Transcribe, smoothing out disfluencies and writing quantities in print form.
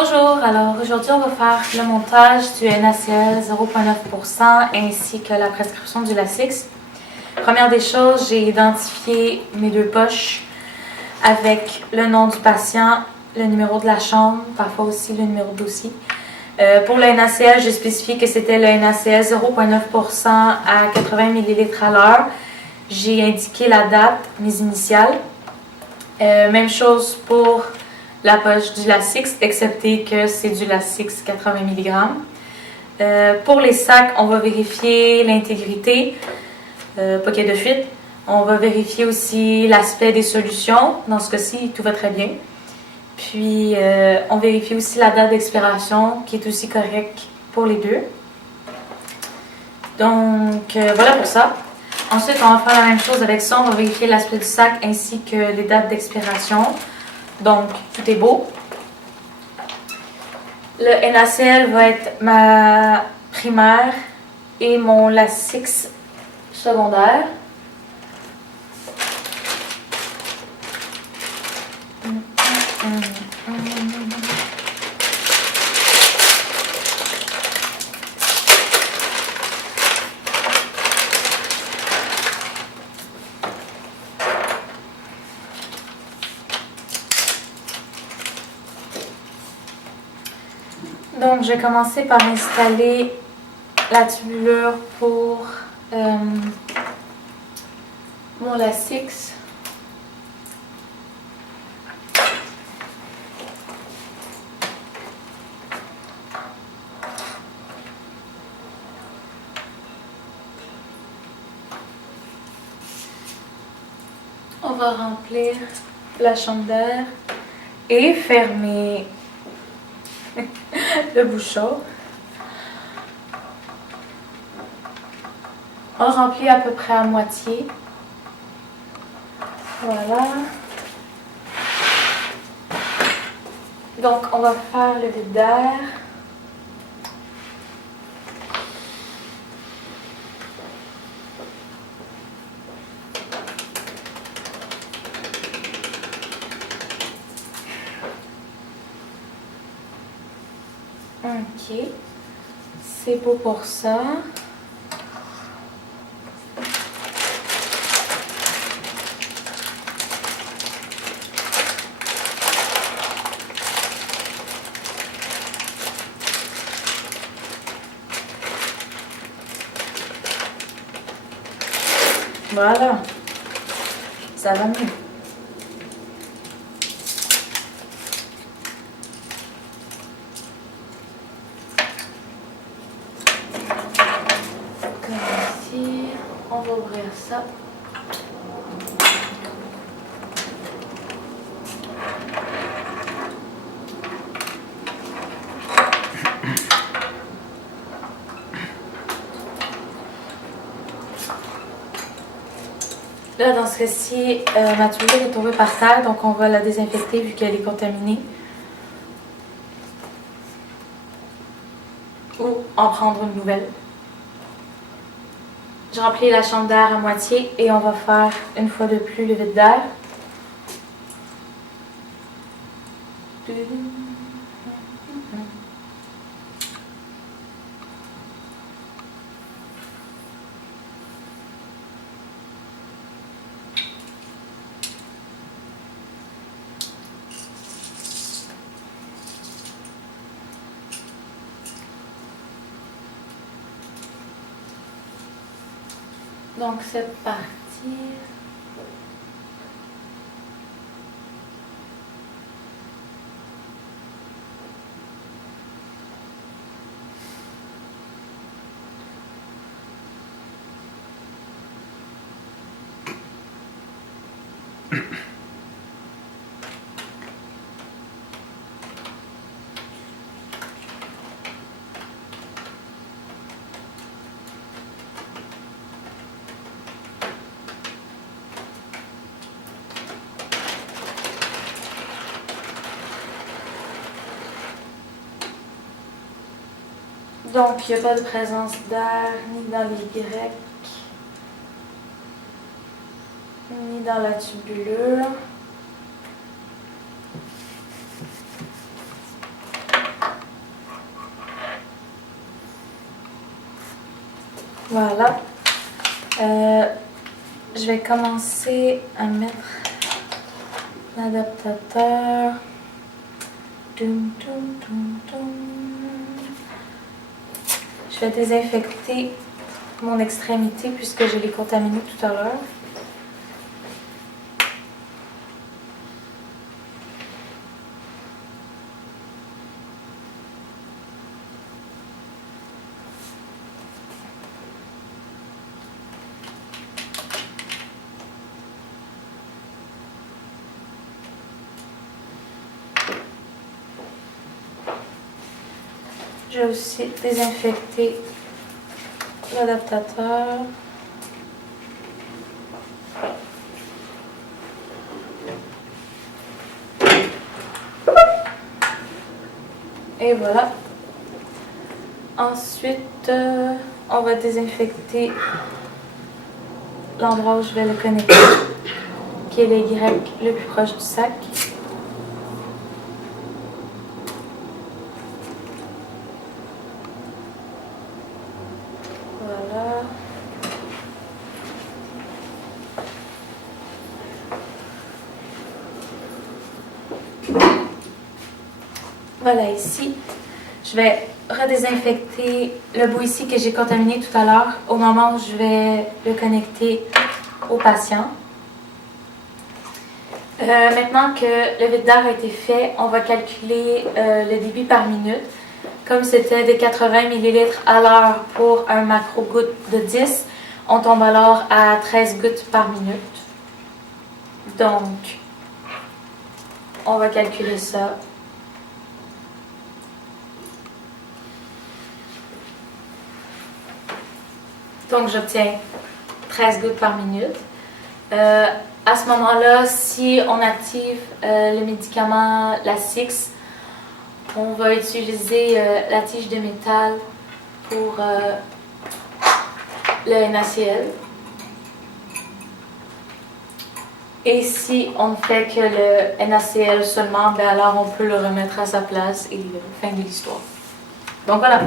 Bonjour, alors aujourd'hui on va faire le montage du NaCl 0,9% ainsi que la prescription du Lasix. Première des choses, j'ai identifié mes deux poches avec le nom du patient, le numéro de la chambre, parfois aussi le numéro de dossier. Pour le NaCl, j'ai spécifié que c'était le NaCl 0,9% à 80 ml à l'heure. J'ai indiqué la date, mes initiales. Même chose pour la poche du Lasix, excepté que c'est du Lasix 80 mg. Pour les sacs, on va vérifier l'intégrité, pas qu'il y ait de fuite. On va vérifier aussi l'aspect des solutions. Dans ce cas-ci, tout va très bien. Puis, on vérifie aussi la date d'expiration, qui est aussi correcte pour les deux. Donc, voilà pour ça. Ensuite, on va faire la même chose avec ça. On va vérifier l'aspect du sac ainsi que les dates d'expiration. Donc, tout est beau. Le NaCl va être ma primaire et mon Lasix secondaire. Donc, je vais commencer par installer la tubulure pour mon Lasix. On va remplir la chambre d'air et fermer le bouchon. On remplit à peu près à moitié. Voilà. Donc, on va faire le vide d'air. Ok, c'est beau pour ça. Voilà, ça va mieux. Comme ici, on va ouvrir ça. Là, dans ce cas-ci, ma tubulure est tombée par terre, donc on va la désinfecter vu qu'elle est contaminée. Ou en prendre une nouvelle. Je remplis la chambre d'air à moitié et on va faire une fois de plus le vide d'air. Donc c'est parti. Donc, il n'y a pas de présence d'air ni dans les grecs, ni dans la tubulure. Voilà. Je vais commencer à mettre l'adaptateur. Dum, dum, dum, dum. Je vais désinfecter mon extrémité puisque je l'ai contaminé tout à l'heure. Je vais aussi désinfecter l'adaptateur. Et voilà. Ensuite, on va désinfecter l'endroit où je vais le connecter, qui est le Y le plus proche du sac. Voilà. Voilà ici. Je vais redésinfecter le bout ici que j'ai contaminé tout à l'heure au moment où je vais le connecter au patient. Maintenant que le vide d'air a été fait, on va calculer le débit par minute. Comme c'était de 80 ml à l'heure pour un macro-goutte de 10, on tombe alors à 13 gouttes par minute. Donc, on va calculer ça. Donc, j'obtiens 13 gouttes par minute. À ce moment-là, si on active le médicament Lasix, on va utiliser la tige de métal pour le NaCl. Et si on ne fait que le NaCl seulement, ben alors on peut le remettre à sa place et fin de l'histoire. Donc voilà.